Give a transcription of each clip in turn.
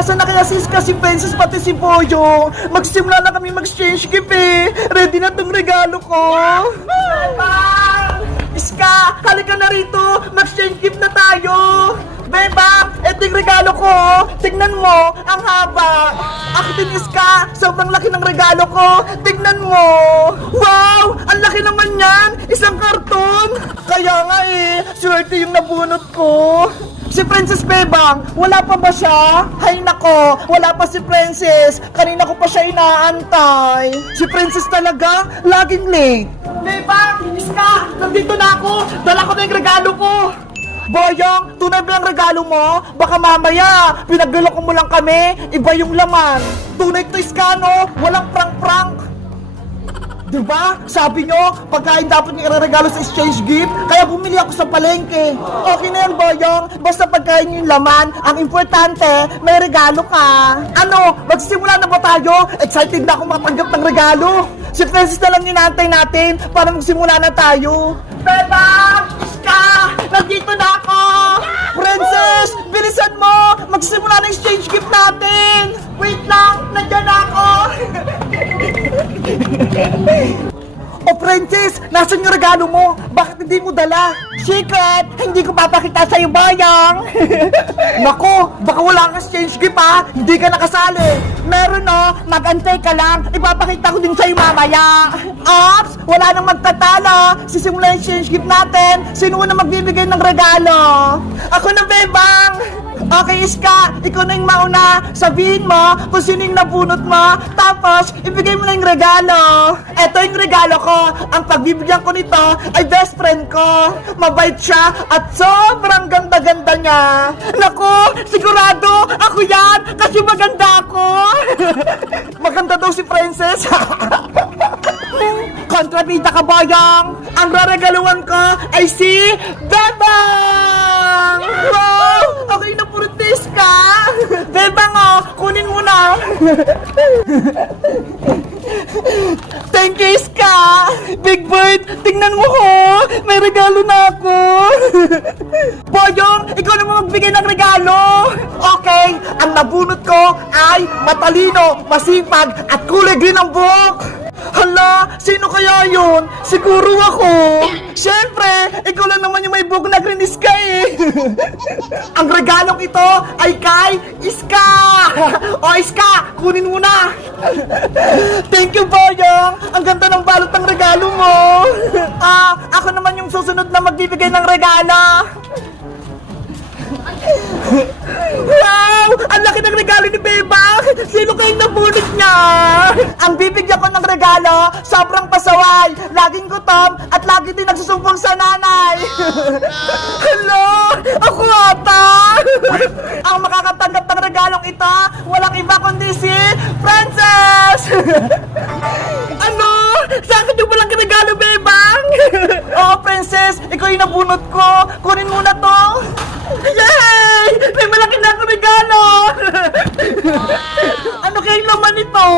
Nasaan na kaya si Iska, si Princess, pati si Boyo? Magsimula na kami mag-exchange gift eh. Ready na tong regalo ko. Iska, halika na rito. Mag-exchange gift na tayo. Bebang, eto yung regalo ko. Tignan mo, ang haba. Ako din. Sobrang laki ng regalo ko. Tignan mo. Wow, ang laki naman yan. Isang karton. Kaya nga eh, swerte yung nabunot ko. Si Princess Bebang, wala pa ba siya? Hay nako, wala pa si Princess. Kanina ko pa siya inaantay. Si Princess talaga, laging late. Bebang, Iska, nandito na ako. Dala ko na yung regalo ko. Boyong, tunay ba ang regalo mo? Baka mamaya, pinagluloko mo lang kami, iba yung laman. Tunay to Iska, no? Walang prank-prank. Diba? Sabi nyo, pagkain dapat yung ireregalo sa exchange gift, kaya bumili ako sa palengke. Okay na yan, Boyong. Basta pagkain yung laman, ang importante, may regalo ka. Ano, magsisimula na ba tayo? Excited na ako makatanggap ng regalo. Si Francis na lang inaantay natin para magsimula na tayo. Beba! Iska! Nandito na ako! Princess! Bilisan mo! Magsimula na exchange gift natin! Wait lang! Nandyan na ako! O Princess, nasan yung regalo mo? Bakit hindi mo dala? Secret! Hindi ko papakita sa'yo, bayang! Nako, baka wala kang exchange gift ha! Hindi ka nakasali! Meron no, magantay ka lang! Ipapakita ko din sa'yo mamaya! Ops! Wala nang magtatalo! Sisimula yung exchange gift natin! Sino na magbibigay ng regalo? Ako na! Okay, Iska, ikaw na yung mauna. Sabihin mo kung sino yung nabunot mo. Tapos, ibigay mo na yung regalo. Eto yung regalo ko. Ang pagbibigyan ko nito ay best friend ko. Mabait siya at sobrang ganda-ganda niya. Naku, sigurado, ako yan kasi maganda ako. maganda daw si Princess. Kontrabida ka, Bayang! Ang raragaluhan ko ay si Bebang! Wow! Okay na purtis ka! Bebang, oh! Kunin mo na! Thank you, Iska! Big Bird, tingnan mo ko! May regalo na ako! Boyong, ikaw naman magbigay ng regalo! Okay, ang nabunot ko ay matalino, masipag, at kulay green ang buhok! Hala, sino kaya yun? Siguro ako. Siyempre, ikaw lang naman yung may buhok na green Iska eh. ang regalong ito ay kay Iska! o Iska, kunin mo na! Thank you, Boyong! Ang ganda ng balot ng regalo mo! Ah, ako naman yung susunod na magbibigay ng regalo! Wow! Ang laki ng regalo ni Bebang! Sino kayong nabunot niya? Ang bibigyan regalo, sobrang pasaway, laging gutom, at lagi din nagsusumbong sa nanay. Hello! Ako ata! Ang makakatanggap ng regalong ito, walang iba kundi si Princess! ano? Sa akin yung walang regalo, Bebang? Oo, Princess, ikaw yung nabunot ko. Kunin mo na to. Yay! May malaki na akong regalo! ano kayong laman nito?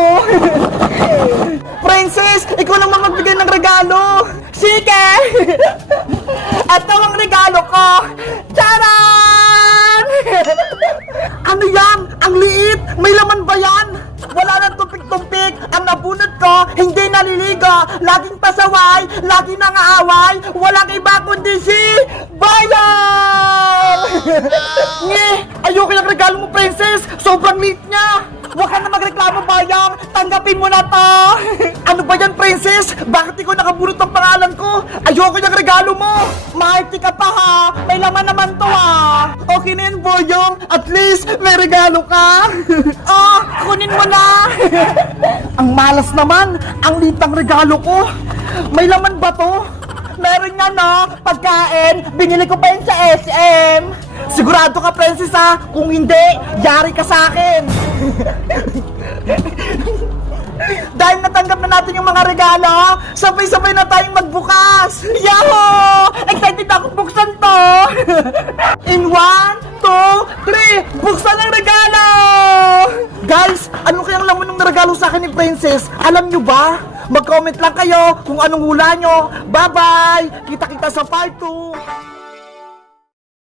Laging pasaway! Laging nangaaway! Walang iba kundi si... Bayang! Nye! Ayoko yung regalo mo, princess! Sobrang liit niya! Huwag ka na magreklamo, Bayang! Tanggapin mo na to! ano ba yan, princess? Bakit ikaw nakabunot ng pangalan ko? Ayoko yung regalo mo! Maharti ka pa ha! May laman naman to ha! Okay na yun, Boyong! At least, may regalo ka! oh, kunin mo na! ang malas naman! Ang litang regalo ko! May laman ba to? Meron nga no, pagkain, binili ko pa yun sa SM. Sigurado ka, Princess ha? Kung hindi, yari ka sa akin. Dahil natanggap na natin yung mga regalo, sabay-sabay na tayong magbukas. Yahoo! Excited to. In one, two, three, buksan ang regalo! Guys, ano kayang laman ng regalo sa akin ni Princess? Alam nyo ba? Mag-comment lang kayo kung anong hula nyo. Bye-bye! Kita-kita sa part 2!